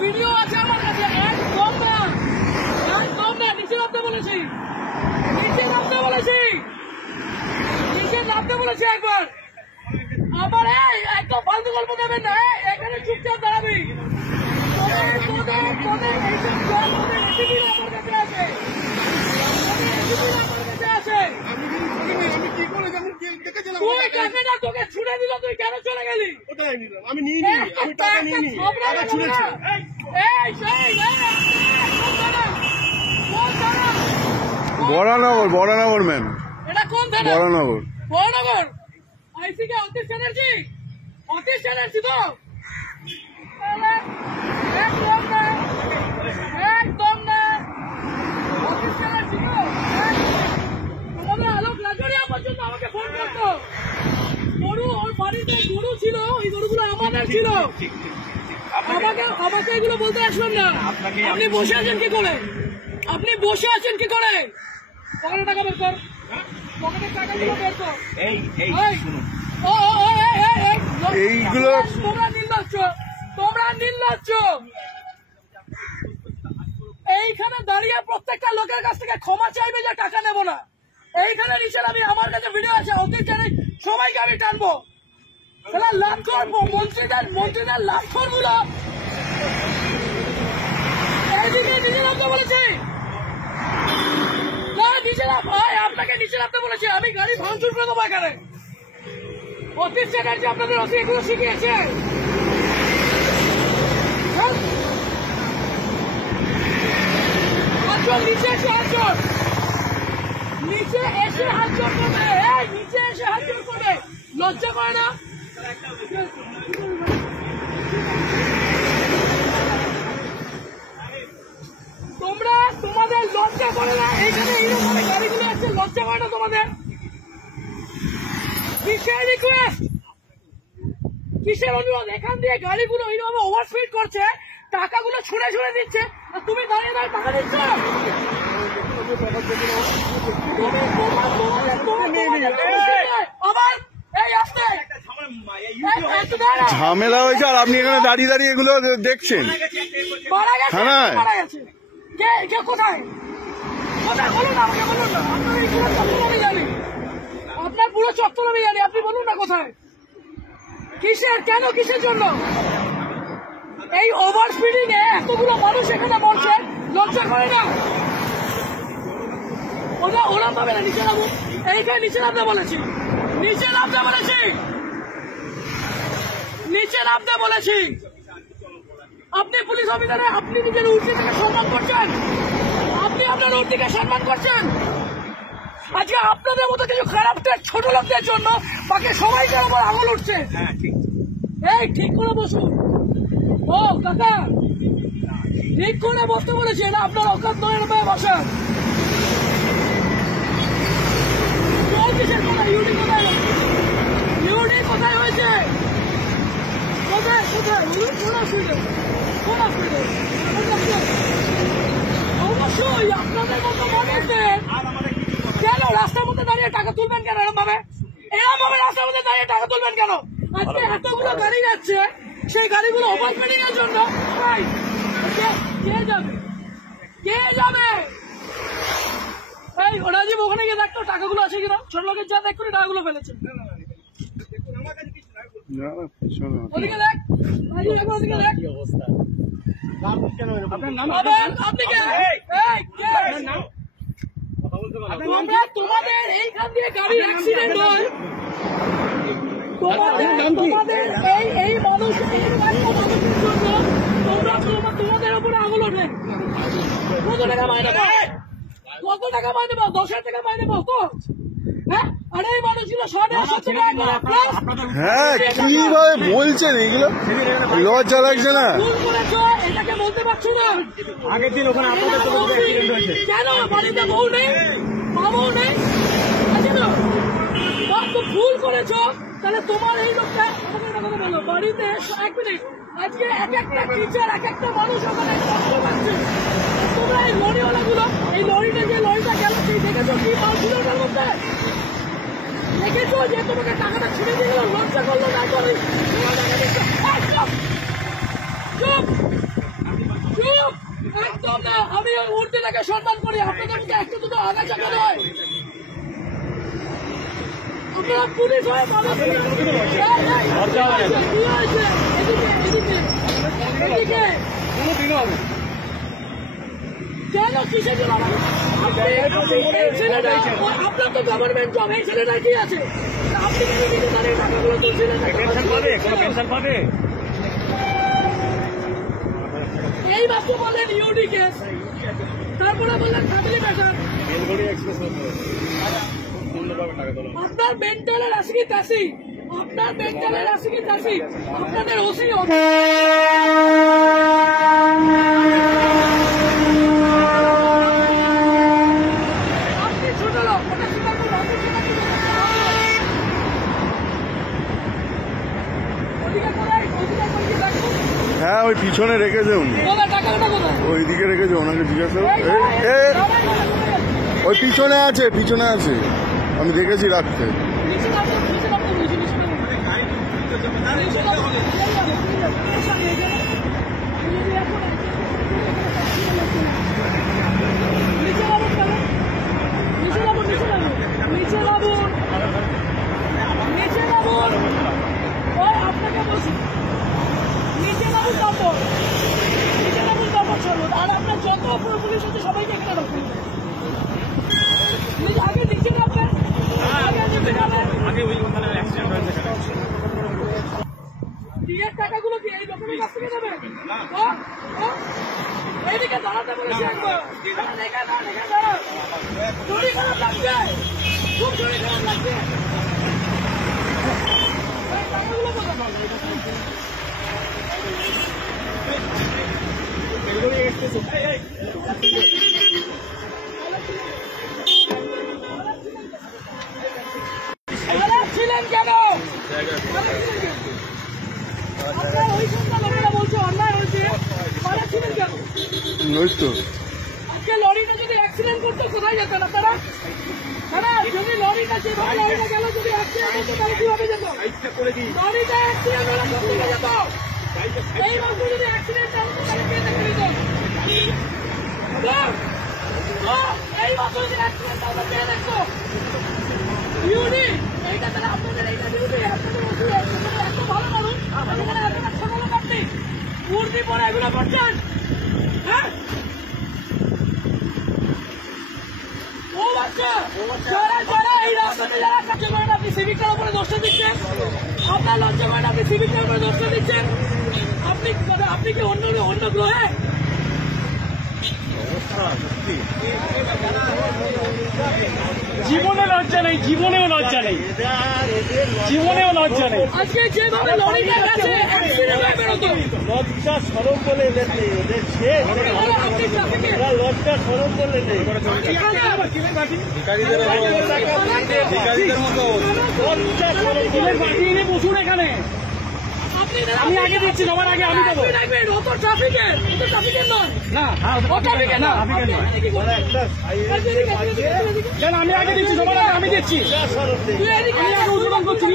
Video আছে আমার কাছে। একদম না, একদম না, নিচে নামতে বলেছি, নিচে নামতে বলেছি, নিচে নামতে বলেছি একবার। আমার একদম ফালতু গল্প দেবেন না, এখানে চুপচাপ দাঁড়াবি। তোকে ছুড়ে দিল, তুই কেন চলে গেলি? আমি নিইনি, আমি টাকা নিইনি, টাকা ছুড়েছি। বরানগর, বরানগর ম্যাম। এটা কোন থানা? বরানগর। বরানগর আইসি কে অতীশ চ্যাটার্জি? অতীশ চ্যাটার্জি তো? একদম না, একদম না, অতীশ চ্যাটার্জি তো? আমাদের আলোক লাজরিয়া পর্যন্ত আমাকে ফোন করতো। গরু, ওর বাড়িতে গরু ছিল, ওই গরুগুলো আমাদের ছিল। আমাকে এগুলো বলতে আসবেন না। আপনি বসে আছেন কি করে? আপনি বসে আছেন কি করে? পকেটে টাকা বের কর, পকেটের টাকাগুলো বের কর। এইগুলো তোমরা নির্লজ্জ, তোমরা নির্লজ্জ। এইখানে দাঁড়িয়ে প্রত্যেকটা লোকের কাছ থেকে ক্ষমা চাইবে যে টাকা নেব না। এইখানে নিচে আমি, আমার কাছে ভিডিও আছে, অতীত সবাইকে আমি টানবো। লাভ করবো মন্ত্রীদের লাভ করবো না। এইদিকে নিচে নামতে বলেছি না, নিচে নাম ভাই, আপনাকে নিচে নামতে বলেছি। আমি গাড়ি ভাঙচুর করে দেবো এখানে। অতীশ চ্যাটার্জি আপনাদের অতি এগুলো শিখিয়েছে। নিচে এসে হাত জোর, নিচে এসে হাত জোর করবে, নিচে এসে হাত জোর করবে। লজ্জা করে না? তোমরা, তোমাদের লজ্জা করে না? এইখানে এইরকম গাড়িগুলো আছে, লজ্জা করে না তোমাদের? কিসের রিকোয়েস্ট, কিসের অনুরোধ? এখান দিয়ে গাড়িগুলো এইভাবে ওভারস্পিড করছে, টাকাগুলো ছুঁড়ে ছুঁড়ে দিচ্ছে, আর তুমি দাঁড়িয়ে দাঁড়িয়ে টাকা দিচ্ছ। ঝামেলা হয়েছে আর আপনি এখানে দাঁড়িয়ে দাঁড়িয়ে এগুলো দেখছেন। থানায় কোথায়? বলুন না, আমাকে বলুন না। আপনার এই পুরো চত্বর আমি জানি, আপনার পুরো চত্বর আমি জানি। আপনি বলুন না কোথায়, কিসের, কেন, কিসের জন্য? এই ওভার স্পিডিং এ এতগুলো মানুষ এখানে মরছে, লজ্জা করে না? ওরা পাবে না। নিচে নামো, এইখানে নিচে নামতে বলেছি, নিচে নামতে বলেছি, নিচে নামতে বলেছি। আপনি পুলিশ অফিসারে, আপনি নিজের উর্দিকে সম্মান করছেন, আপনি আপনার উর্দিকে সম্মান করছেন। আজকে আপনাদের মতো কিছু খারাপ ছোট লোকদের জন্য বাকি সবাইকার উপর আঙুল উঠছে। এই ঠিক করে বসুন। ও কাকা, ঠিক করে বসতে বলেছি, না আপনার অকাত নয় বসান। ইউডি কোথায়, ইউডি কোথায় হয়েছে? কোথায় কোথায়? কোন অসুবিধা, কোন অসুবিধা? অবশ্যই আপনাদের মতো মানুষদের কেন রাস্তার মধ্যে দাঁড়িয়ে টাকা তুলবেন কেন? এরকম ভাবে, এরকম ভাবে রাস্তার মধ্যে দাঁড়িয়ে টাকা তুলবেন কেন? আজকে এতগুলো গাড়ি যাচ্ছে, সেই গাড়িগুলো ওভারস্পিডিং এর জন্য কে যাবে, কে যাবে? এই রাজীব, ওখানে গিয়ে দেখতো টাকাগুলো আছে কিনা। ছোট লোকের যা দেখ করে টাকাগুলো ফেলেছে। ওদিকে দেখ, ওদিকে দেখ। আপনি কে? তোমাদের এইখান দিয়ে গাড়ি অ্যাক্সিডেন্ট হয়, তোমাদের এই মানুষ, তোমাদের উপরে আঙুল ওঠে। কত টাকা মাইনে পাও? কত টাকা মাইনে পাও? 10,000 টাকা মাইনে পাও তো? হ্যাঁ, আর এই মানুষগুলো 150 টাকা। হ্যাঁ, কিভাবে বলছেন এগুলো? লজ্জা লাগছে না? এটাকে বলতে পারছো না? আগের দিন ওখানে আপনাদের তো অ্যাক্সিডেন্ট হয়েছে। কেন বাড়িতে বউ নেই, মা বউ নেই? ভুল করেছো, তাহলে তোমার এই লোকটা আমাকে একটা কথা বলো। বাড়িতে 1 মিনিট, আজকে এক একটা টিচার, এক একটা মানুষ ওখানে কষ্ট পাচ্ছে। তোমরা এই লরিওয়ালা গুলো, এই লরিটা, যে লরিটা গেল, সেই দেখেছো কি মাল ছিল ওটার মধ্যে? দেখেছো যে তোমাকে টাকাটা ছিঁড়ে দিয়ে গেল, লজ্জা করলো না? চুপ চুপ, আমি ওই মূর্তিটাকে সম্মান করি, আপনাদের মধ্যে একটা দুটো আগা চাকা নয়। আপনারা পুলিশ হয়ে মানুষ কেন কিসের জন্য এই ছেলেটা, আপনার তো গভর্নমেন্ট জব, এই ছেলেটা কি আছে? আপনি কেন নিজে দাঁড়িয়ে টাকাগুলো তুলছিলেন? এই মাত্র বললেন ইউডি কেস, তারপরে বললেন ফ্যামিলি ম্যাটার। আপনার মেন্টালের আসি কি তাসি, আপনার মেন্টালের আসি কি তাসি, আপনাদের ওসি আপনি ছোট লোক, ওটা হ্যাঁ ওই পিছনে রেখেছে উনি, ওইদিকে রেখেছে, ওনাকে জিজ্ঞাসা ওই পিছনে আছে, পিছনে আছে, আমি দেখেছি রাখতে। আপনাকে বলছি নিচে বাবুর কাপড়, নিচে বাবুর কাপড় চলুন। আর আপনার যত অপর পুলিশ আছে সবাইকে এখানে রাখুন। আগে নিচে নামবেন, বিয়ের টাকাগুলো কি এই লোকের কাছ থেকে নেবেন? এইদিকে দাঁড়াতে বলেছি একবার, শরীর খারাপ লাগছে, খুব শরীর খারাপ লাগছে। টাকাগুলো কোথায়? ছিলেন কেন? ওই সন্ধ্যা লোকেরা বলছে অন্যায় হয়েছে, মারা ছিলেন কেন? আজকে লরিটা যদি অ্যাক্সিডেন্ট করতো কোথায় যেতেন আপনারা? যদি লরিটা যেভাবে লরিটা গেল, যদি অ্যাক্সিডেন্ট হতো তাহলে কিভাবে যেত? লরিটা অ্যাক্সিডেন্ট হলে কোথায় যেত? এই মাত্র যদি অ্যাক্সিডেন্ট হতো তাহলে কে দেখে নিত? এই মাত্র যদি অ্যাক্সিডেন্ট হতো কে দেখতো? ডিউটি এইটা তাহলে আপনাদের, এইটা ডিউটি আপনাদের এত ভালো মানুষ, এখানে এতটা ছোট লোক আপনি মূর্তি পরে এগুলো করছেন? হ্যাঁ ও বাচ্চা, যারা যারা এই রাস্তাতে যারা কাজ করেন, আপনি সিভিকের উপরে দোষটা দিচ্ছেন, আপনার লজ্জা করেন, আপনি সিভিকের উপরে দোষটা দিচ্ছেন। আপনি কি অন্য গ্রহে? জীবনে লজ্জা নেই, জীবনেও লজ্জা নেই, জীবনেও লজ্জা নেই। আজকে যেভাবে লড়াইটা গেছে অ্যাক্সিডেন্ট হয়ে বেরোতো, লজ্জা সরম বলে এদের নেই, ওদের শেষ লজ্জা সরম বলে নেই। বসুন এখানে, আমি আগে দিচ্ছি, আমার আগে আমি দেবো। অত ট্রাফিকের নয় না, আমি আগে দিচ্ছি, তোমার আগে আমি দিচ্ছি, আমি আগে উদ্বোধন করছি।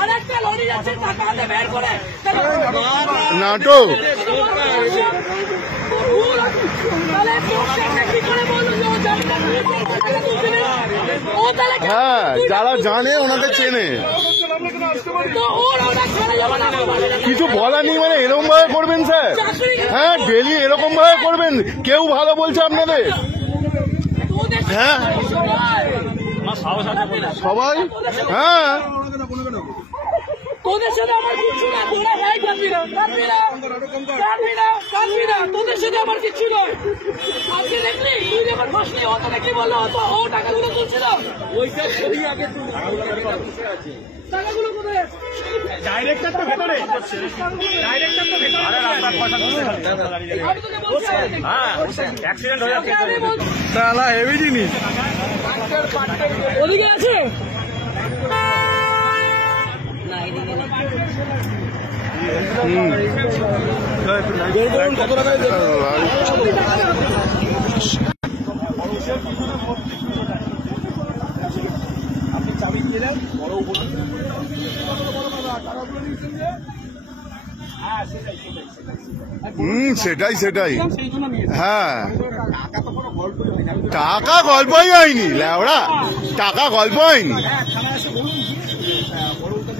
আরেকটা লরি যাচ্ছে, টাকা হাতে বের করে নাটক। হ্যাঁ, যারা জানে ওনাদের চেনে, কিছু বলার নেই। মানে এরকম ভাবে করবেন স্যার? হ্যাঁ, ডেলি এরকম ভাবে করবেন? কেউ ভালো বলছে আপনাদের? হ্যাঁ সবাই, হ্যাঁ তোদের সাথে আমার কিচ্ছু না, তোরা ভাই কাঁদবি না, তোদের সাথে আমার কিচ্ছু নয়। আজকে দেখলি তুই যখন বসলি, ও তোকে কি বললো? ও টাকাগুলো তুলছিল, টাকাগুলো কোথায়? ডাইরেক্টর তো ভেতরে, ডাইরেক্টর তো ভেতরে, আমি তোকে বলছি অ্যাক্সিডেন্ট হয়ে যাচ্ছে। তাহলে হেভি জিনিস ওদিকে আছে। কত টাকায় আপনি চাবি দিলেন, বড় সেটাই সেটাই। সেই জন্য নিয়ে হ্যাঁ, টাকা গল্পই হয়নি ল্যাওড়া, টাকা গল্প হয়নি।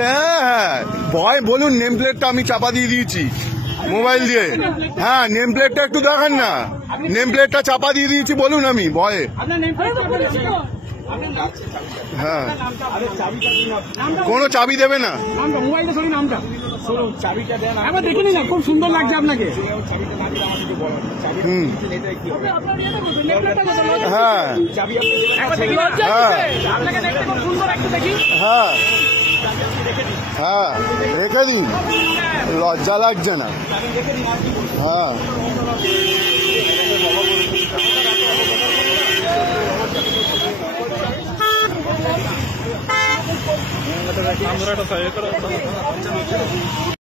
হ্যাঁ ভয় বলুন, নেম প্লেটটা আমি চাপা দিয়ে দিয়েছি মোবাইল দিয়ে। হ্যাঁ নেম প্লেটটা একটু দেখান না, নেম প্লেটটা চাপা দিয়ে দিয়েছি বলুন আমি ভয়ে। আপনার নেম প্লেট বলেছি তো হ্যাঁ নামটা কোনো চাবি দেবে না। নামটা মোবাইলটা সরি নামটা একবার দেখে নিন না, খুব সুন্দর লাগছে আপনাকে। হুম আপনার ইয়েটা বলুন, নেম প্লেটটা বলুন। হ্যাঁ একবার দেখি লজ্জা হ্যাঁ। কিসে? আপনাকে দেখতে খুব সুন্দর, একটু দেখি। হ্যাঁ হ্যাঁ রেখে দিন, লজ্জা লাগছে না। হ্যাঁ